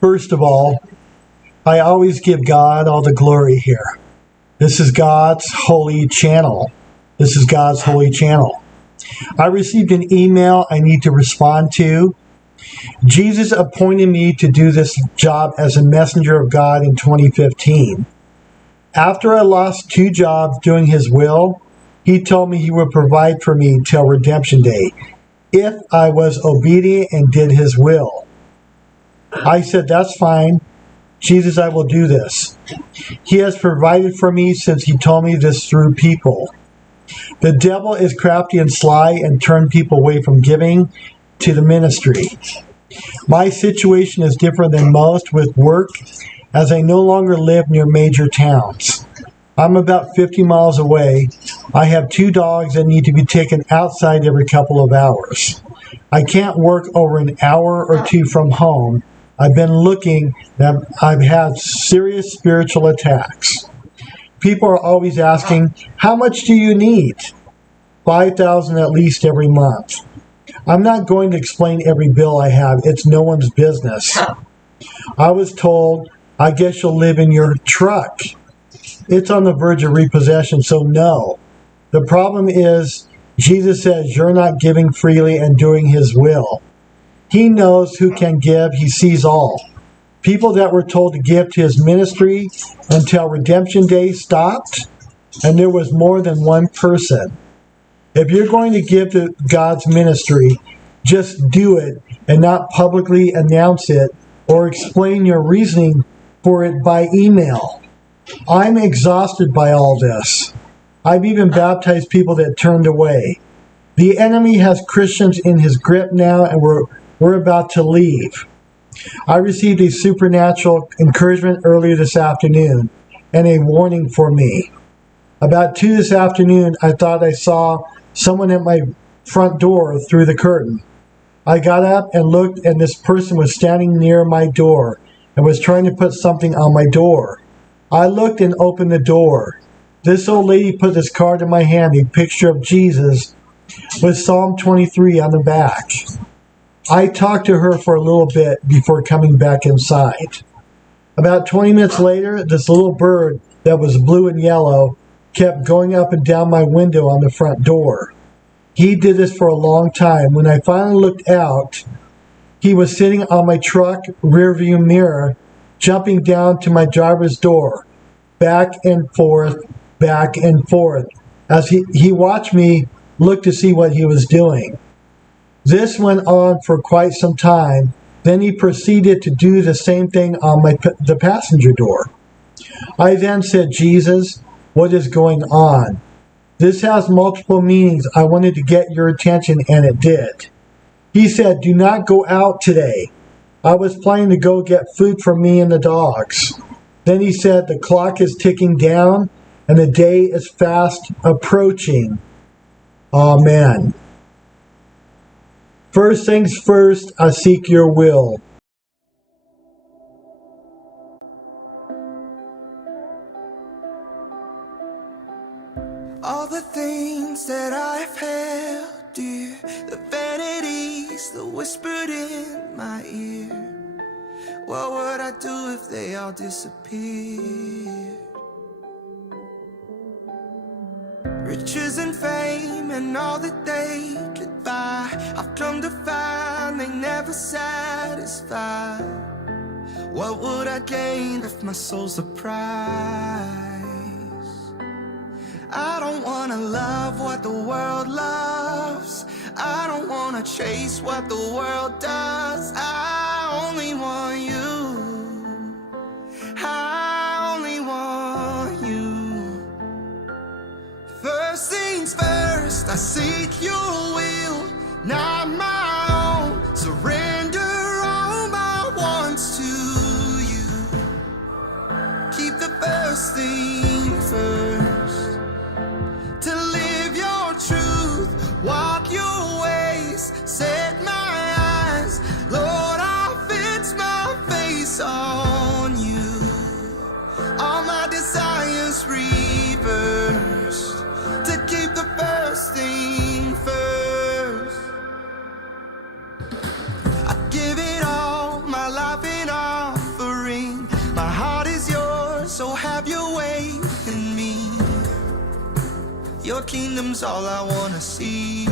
First of all, I always give God all the glory here. This is God's holy channel. This is God's holy channel. I received an email I need to respond to. Jesus appointed me to do this job as a messenger of God in 2015. After I lost 2 jobs doing his will, he told me he would provide for me till redemption day if I was obedient and did his will. I said, that's fine. Jesus, I will do this. He has provided for me since he told me this through people. The devil is crafty and sly and turned people away from giving to the ministry. My situation is different than most with work, as I no longer live near major towns. I'm about 50 miles away. I have 2 dogs that need to be taken outside every couple of hours. I can't work over an hour or 2 from home. I've been looking, and I've had serious spiritual attacks. People are always asking, how much do you need? $5,000 at least every month. I'm not going to explain every bill I have. It's no one's business. I was told, I guess you'll live in your truck. It's on the verge of repossession, so no. The problem is, Jesus says you're not giving freely and doing his will. He knows who can give. He sees all. People that were told to give to his ministry until redemption day stopped, and there was more than one person. If you're going to give to God's ministry, just do it and not publicly announce it or explain your reasoning for it by email. I'm exhausted by all this. I've even baptized people that turned away. The enemy has Christians in his grip now, and we're about to leave. I received a supernatural encouragement earlier this afternoon and a warning for me. About 2 this afternoon, I thought I saw someone at my front door through the curtain. I got up and looked, and this person was standing near my door and was trying to put something on my door. I looked and opened the door. This old lady put this card in my hand, a picture of Jesus with Psalm 23 on the back. I talked to her for a little bit before coming back inside. About 20 minutes later, this little bird that was blue and yellow kept going up and down my window on the front door. He did this for a long time. When I finally looked out, he was sitting on my truck rearview mirror, jumping down to my driver's door, back and forth, as he watched me look to see what he was doing. This went on for quite some time. Then he proceeded to do the same thing on the passenger door. I then said, Jesus, what is going on? This has multiple meanings. I wanted to get your attention, and it did. He said, do not go out today. I was planning to go get food for me and the dogs. Then he said, the clock is ticking down, and the day is fast approaching. Amen. First things first, I seek your will. All the things that I've held dear, the vanities that whispered in my ear, what would I do if they all disappeared? Riches and fame and all that they could buy, I've come to find they never satisfy. What would I gain if my soul's a prize? I don't wanna love what the world loves. I don't wanna chase what the world does. I only want you. I only want you. First things first, I seek your will, not my Your kingdom's all I wanna see.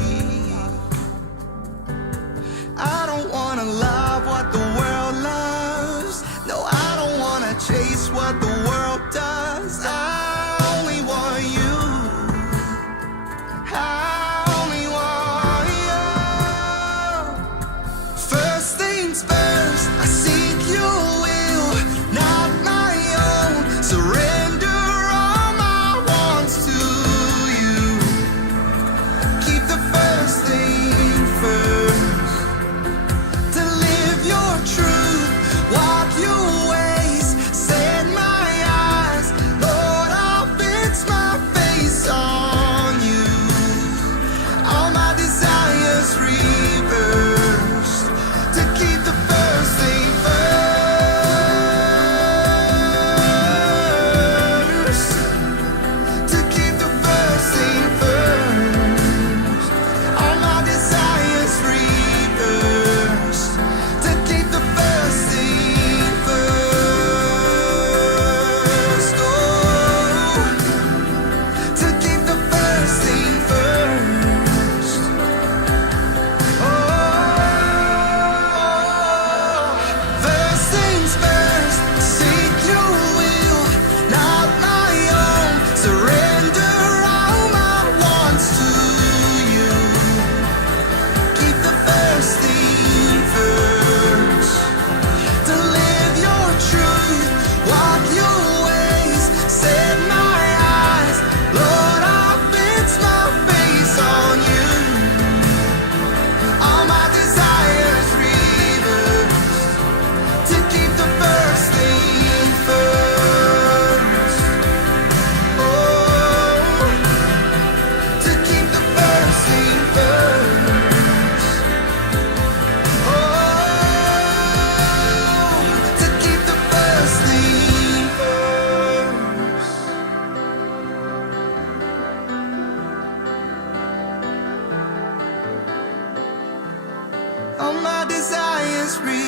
I don't wanna love what the world loves. No, I don't wanna chase what the world does. I only want you. I only want you. First things first, I seek your will, not my own. Surrender all my wants to you. Keep the first thing first. To live your truth, walk your ways, set my eyes. Lord, I'll fix my face on you. All my desires reversed. To keep the first thing first. To keep the first thing first. All my desires reversed. To keep the first thing first. Oh, to keep the first thing first. Oh, first things first. Seek your will, not my own. Surrender all my wants to you. Keep the first thing first. To live your truth, walk your ways, set my eyes. Lord, I'll fix my face on you. All my desires reversed. To keep the first thing first. Oh, to keep the first thing first. Oh, to keep the first thing first. All my desires reversed.